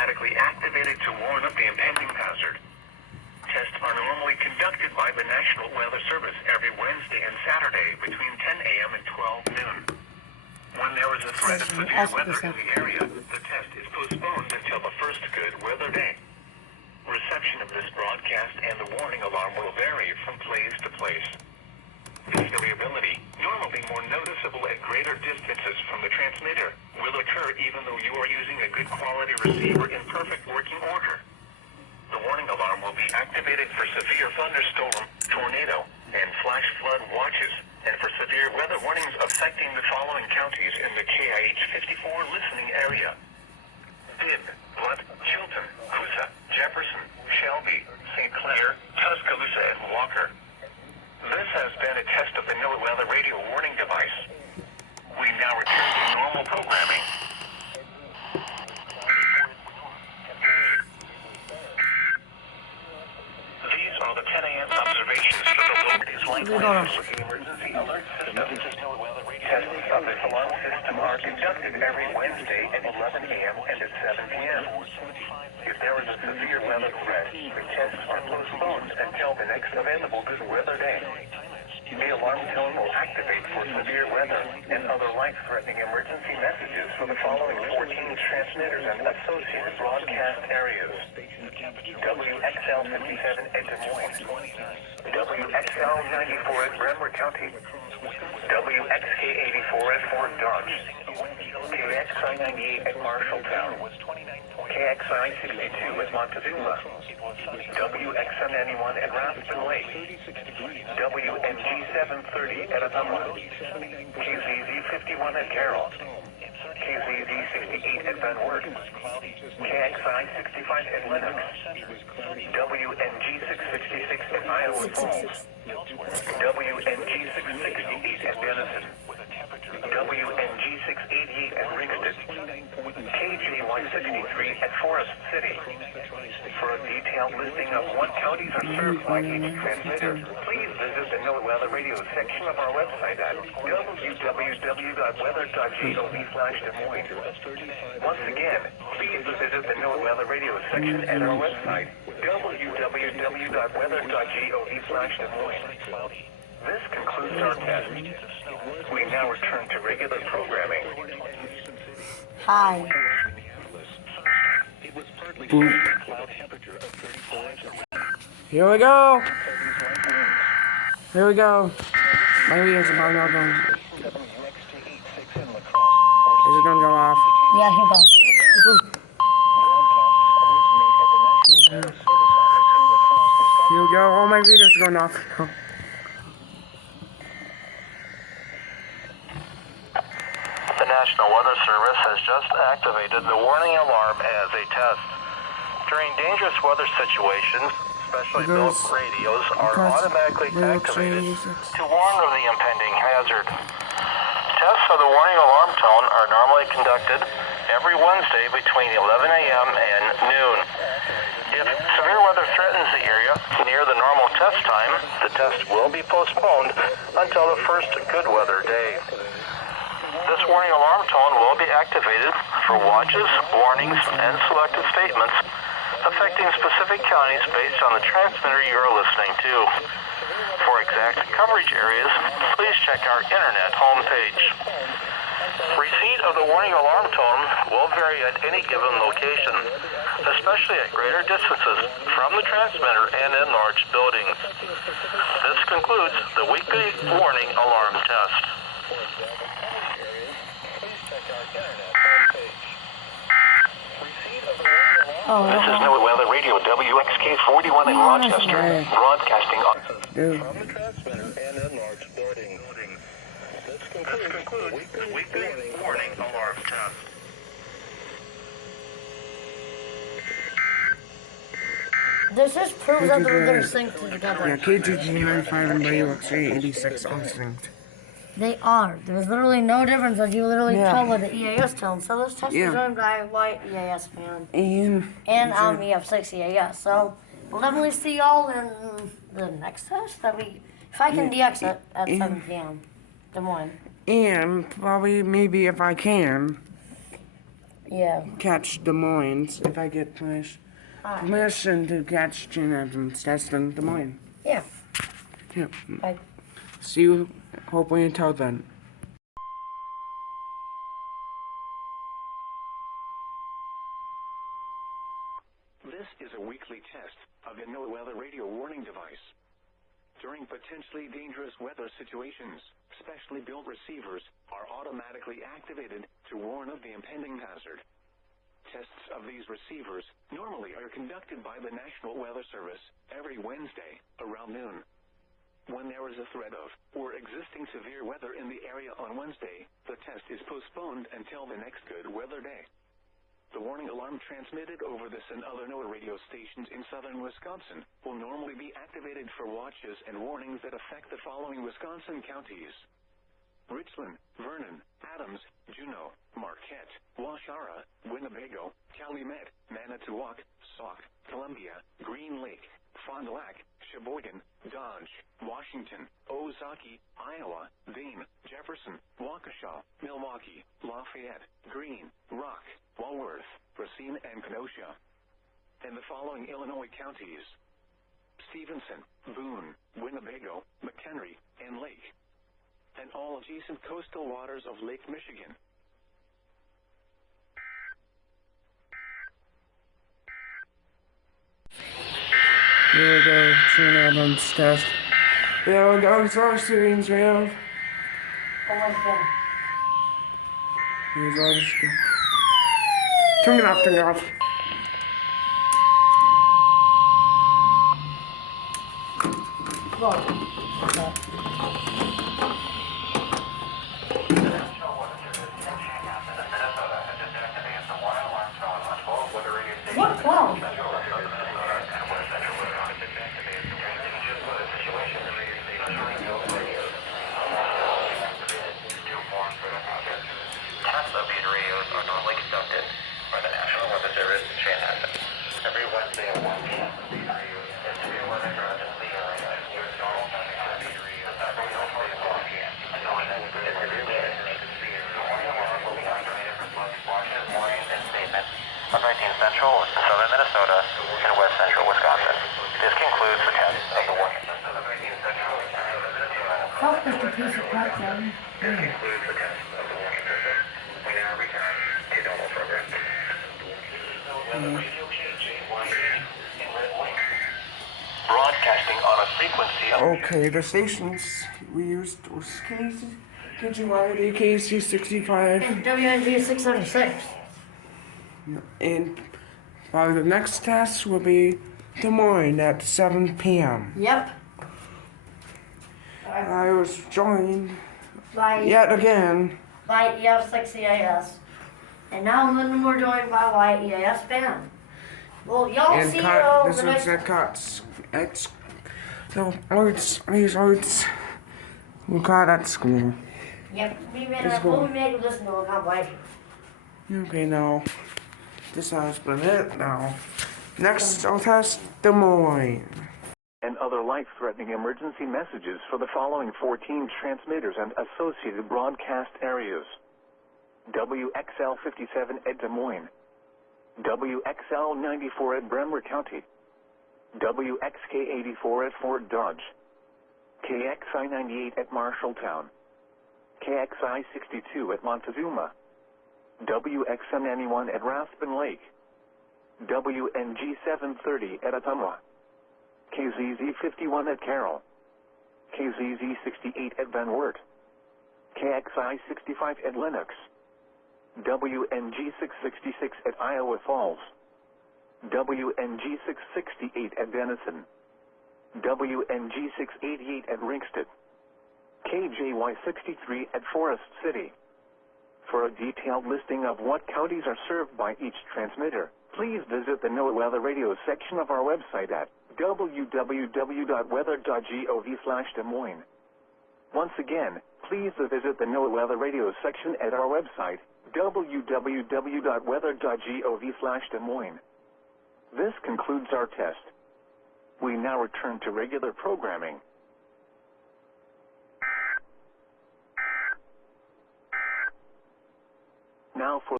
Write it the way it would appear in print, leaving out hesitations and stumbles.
automatically activated to warn of the impending hazard. Tests are normally conducted by the National Weather Service every Wednesday and Saturday between 10 a.m. and 12 noon. When there is a threat of severe weather in the area, the test is postponed until the first good weather day. Reception of this broadcast and the warning alarm will vary from place to place. This variability, normally more noticeable at greater distances from the transmitter, will occur even though you are using a good quality receiver in perfect working order. The warning alarm will be activated for severe thunderstorm, tornado, and flash flood watches, and for severe weather warnings affecting the following counties in the KIH-54 listening area: Bibb, Blunt, Chilton, Coosa, Jefferson, Shelby, St. Clair, Tuscaloosa, and Walker. This has been a test of the NOAA Weather Radio warning device. We now return to normal programming. These are the 10 a.m. observations for the Liberty's Lifeline emergency alert system. Tests of this alarm system are conducted every Wednesday at 11 a.m. and at 7 p.m. If there is a severe weather threat, the tests are postponed until the next available good weather day. The alarm tone will activate for severe weather and other life-threatening emergency messages for the following 14 transmitters and associated broadcast areas: WXL57 at Des Moines, WXL94 at Bremer County, WXK84 at Fort Dodge, KXI98 at Marshalltown, KXI62 at Montezuma, WXM91 at Raspberry Lake, WNG730 at Ottumwa, KZZ51 at Carroll, KZZ68 at Van Wert, KXI65 at Lennox, WNG666 at Iowa Falls, WNG668 at Denison, WNG688 at Ringsted, KJ163 at Forest City. For a detailed listing of what counties are served by each transmitter, please visit the NOAA Weather Radio section of our website at www.weather.gov/Des Moines. Once again, please visit the NOAA Weather Radio section at our website, www.weather.gov/Des Moines. This concludes our test. We now return to regular programming. Hi. Boom. Here we go. Here we go. My video's about not going. Is it gonna go off? Yeah, here goes. Here we go. All my videos are going off. The National Weather Service has just activated the warning alarm as a test. During dangerous weather situations, specially built radios are automatically activated to warn of the impending hazard. Tests of the warning alarm tone are normally conducted every Wednesday between 11 a.m. and noon. If severe weather threatens the area near the normal test time, the test will be postponed until the first good weather day. This warning alarm tone will be activated for watches, warnings, and selected statements affecting specific counties based on the transmitter you are listening to. For exact coverage areas, please check our internet homepage. Receipt of the warning alarm tone will vary at any given location, especially at greater distances from the transmitter and in large buildings. This concludes the weekly warning alarm test. This is NOAA Weather Radio WXK41 in Rochester, broadcasting from the transmitter and in large buildings. This concludes the weekly warning alarm test. This just proves that they're synced together. Yeah, KGG95 and WXA86 all synced. They are. There's literally no difference as you literally tell by the EAS tone. So this test is run by a white EAS fan. And EF6 EAS. So we'll definitely see y'all in the next test that we, if I can DX it at 7 p.m. Des Moines. And probably maybe if I can, Yeah. catch Des Moines if I get permission to catch Gene Evans' test in Des Moines. Yeah. Yep. Bye. See you hopefully until then. This is a weekly test of the NOAA radio warning device. During potentially dangerous weather situations, specially built receivers are automatically activated to warn of the impending hazard. Tests of these receivers normally are conducted by the National Weather Service every Wednesday around noon. When there is a threat of or existing severe weather in the area on Wednesday, the test is postponed until the next good weather day. The warning alarm transmitted over this and other NOAA radio stations in southern Wisconsin will normally be activated for watches and warnings that affect the following Wisconsin counties: Richland, Vernon, Adams, Juneau, Marquette, Waushara, Winnebago, Calumet, Manitowoc, Sauk, Columbia, Green Lake, Fond du Lac, Sheboygan, Dodge, Washington, Ozaukee, Iowa, Dane, Jefferson, Waukesha, Milwaukee, Lafayette, Greene, Rock, Walworth, Racine, and Kenosha. And the following Illinois counties: Stevenson, Boone, Winnebago, McHenry, and Lake, and all adjacent coastal waters of Lake Michigan. Here we go, Gene Evans' test. There we go, so screens we have. Almost done. Here's all the screen. Turn it off, turn it off. Look. What cloud? Tests of these radios are normally conducted by the National Weather Service in Chanhassen every Wednesday at 1 p.m. These radios are severe weather conditions in the area with normal testing on these radios every Wednesday at 1 p.m. And knowing that with severe weather conditions, the warning alarm will be activated for flood watches, warnings, and statements of 19 central and southern Minnesota and west central Wisconsin. This concludes the test of the warning system of 19 central and southern Minnesota. Fuck this piece of crap, man. This concludes the test of the warning system. We now return to normal program. Broadcasting on a frequency of... Okay, the stations we used was KGYD, KC65, And WNG 676. and the next test will be Des Moines at 7 p.m. Yep. I was joined By yet again. by EF6EAS. And now we're joined by YEAS band. Well, y'all And see cut, the this next... was at cuts. It's the arts, these arts we got at school. Yep, we made Let's a go. we made listen to a compilation. Okay, now this has been it. Now, next I'll test Des Moines. And other life-threatening emergency messages for the following 14 transmitters and associated broadcast areas: WXL57 at Des Moines, WXL94 at Bremer County, WXK84 at Fort Dodge, KXI98 at Marshalltown, KXI62 at Montezuma, WXM91 at Rathbun Lake, WNG730 at Ottumwa, KZZ51 at Carroll, KZZ68 at Van Wert, KXI65 at Lennox, WNG666 at Iowa Falls, WNG668 at Denison, WNG688 at Ringsted, KJY63 at Forest City. For a detailed listing of what counties are served by each transmitter, please visit the NOAA Weather Radio section of our website at www.weather.gov/Des Moines. Once again, please visit the NOAA Weather Radio section at our website, www.weather.gov/Des Moines. This concludes our test. We now return to regular programming. Now for